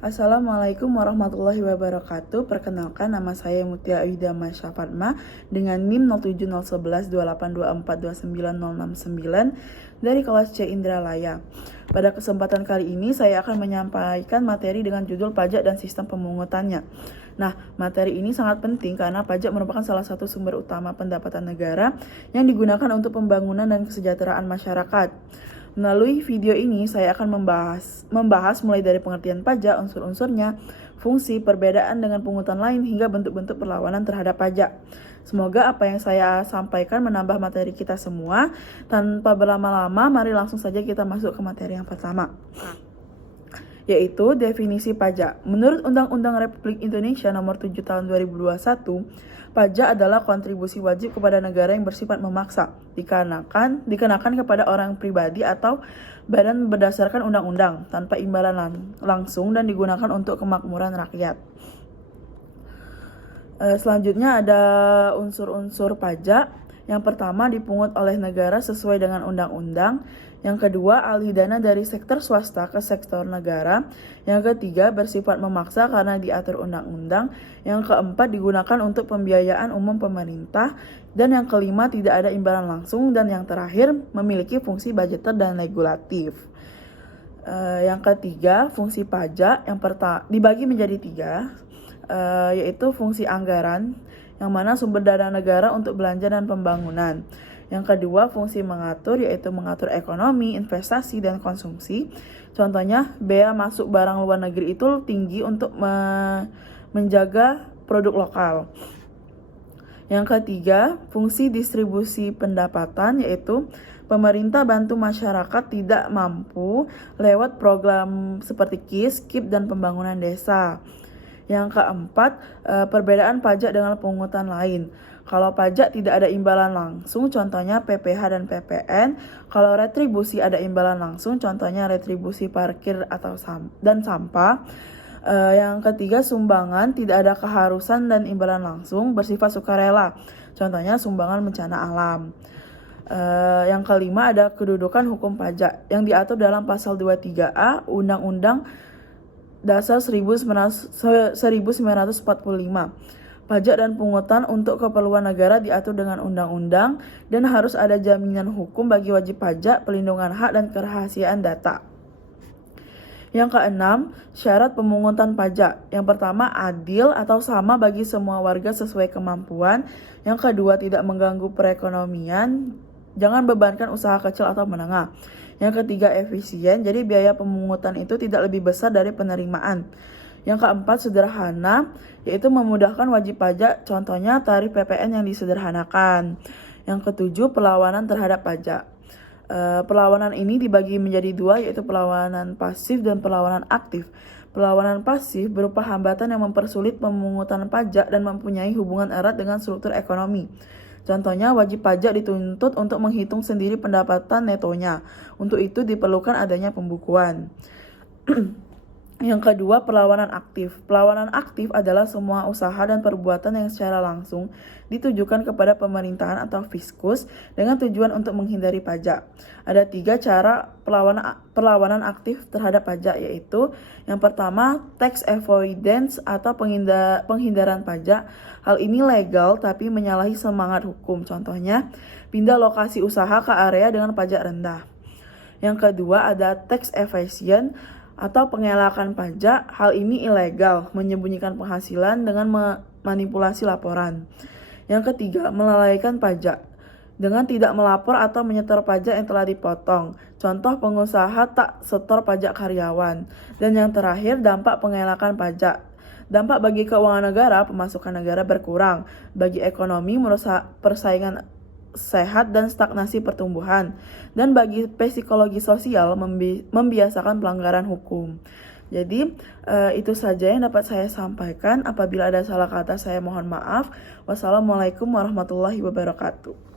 Assalamualaikum warahmatullahi wabarakatuh. Perkenalkan, nama saya Mutia Aida Masya Fatma dengan NIM 070112242909 dari kelas C Indralaya. Pada kesempatan kali ini saya akan menyampaikan materi dengan judul pajak dan sistem pemungutannya. Nah, materi ini sangat penting karena pajak merupakan salah satu sumber utama pendapatan negara yang digunakan untuk pembangunan dan kesejahteraan masyarakat. Melalui video ini, saya akan membahas mulai dari pengertian pajak, unsur-unsurnya, fungsi, perbedaan dengan pungutan lain, hingga bentuk-bentuk perlawanan terhadap pajak. Semoga apa yang saya sampaikan menambah materi kita semua. Tanpa berlama-lama, mari langsung saja kita masuk ke materi yang pertama, yaitu definisi pajak. Menurut Undang-Undang Republik Indonesia Nomor 7 Tahun 2021, pajak adalah kontribusi wajib kepada negara yang bersifat memaksa, dikenakan kepada orang pribadi atau badan berdasarkan undang-undang, tanpa imbalan langsung dan digunakan untuk kemakmuran rakyat. Selanjutnya ada unsur-unsur pajak. Yang pertama, dipungut oleh negara sesuai dengan undang-undang. Yang kedua, alih dana dari sektor swasta ke sektor negara. Yang ketiga, bersifat memaksa karena diatur undang-undang. Yang keempat, digunakan untuk pembiayaan umum pemerintah. Dan yang kelima, tidak ada imbalan langsung. Dan yang terakhir, memiliki fungsi budgeter dan regulatif. Yang ketiga, fungsi pajak yang dibagi menjadi tiga, yaitu fungsi anggaran, yang mana sumber dana negara untuk belanja dan pembangunan. Yang kedua, fungsi mengatur, yaitu mengatur ekonomi, investasi, dan konsumsi. Contohnya, bea masuk barang luar negeri itu tinggi untuk menjaga produk lokal. Yang ketiga, fungsi distribusi pendapatan, yaitu pemerintah bantu masyarakat tidak mampu lewat program seperti KIS, KIP, dan pembangunan desa. Yang keempat, perbedaan pajak dengan pungutan lain. Kalau pajak tidak ada imbalan langsung, contohnya PPh dan PPN. Kalau retribusi ada imbalan langsung, contohnya retribusi parkir atau dan sampah. Yang ketiga, sumbangan tidak ada keharusan dan imbalan langsung, bersifat sukarela. Contohnya sumbangan bencana alam. Yang kelima, ada kedudukan hukum pajak yang diatur dalam pasal 23A Undang-Undang Dasar 1945. Pajak dan pungutan untuk keperluan negara diatur dengan undang-undang dan harus ada jaminan hukum bagi wajib pajak, pelindungan hak, dan kerahasiaan data. Yang keenam, syarat pemungutan pajak. Yang pertama, adil atau sama bagi semua warga sesuai kemampuan. Yang kedua, tidak mengganggu perekonomian. Jangan bebankan usaha kecil atau menengah. Yang ketiga, efisien, jadi biaya pemungutan itu tidak lebih besar dari penerimaan. Yang keempat, sederhana, yaitu memudahkan wajib pajak, contohnya tarif PPN yang disederhanakan. Yang ketujuh, perlawanan terhadap pajak. Perlawanan ini dibagi menjadi dua, yaitu perlawanan pasif dan perlawanan aktif. Perlawanan pasif berupa hambatan yang mempersulit pemungutan pajak dan mempunyai hubungan erat dengan struktur ekonomi. Contohnya, wajib pajak dituntut untuk menghitung sendiri pendapatan netonya. Untuk itu diperlukan adanya pembukuan. Yang kedua, perlawanan aktif. Perlawanan aktif adalah semua usaha dan perbuatan yang secara langsung ditujukan kepada pemerintahan atau fiskus dengan tujuan untuk menghindari pajak. Ada 3 cara perlawanan aktif terhadap pajak, yaitu yang pertama, tax avoidance atau penghindaran pajak. Hal ini legal tapi menyalahi semangat hukum. Contohnya, pindah lokasi usaha ke area dengan pajak rendah. Yang kedua, ada tax evasion atau pengelakan pajak. Hal ini ilegal, menyembunyikan penghasilan dengan memanipulasi laporan. Yang ketiga, melalaikan pajak dengan tidak melapor atau menyetor pajak yang telah dipotong. Contoh, pengusaha tak setor pajak karyawan. Dan yang terakhir, dampak pengelakan pajak. Dampak bagi keuangan negara, pemasukan negara berkurang. Bagi ekonomi, merusak persaingan sehat dan stagnasi pertumbuhan. Dan bagi psikologi sosial, membiasakan pelanggaran hukum. Jadi, itu saja yang dapat saya sampaikan. Apabila ada salah kata, saya mohon maaf. Wassalamualaikum warahmatullahi wabarakatuh.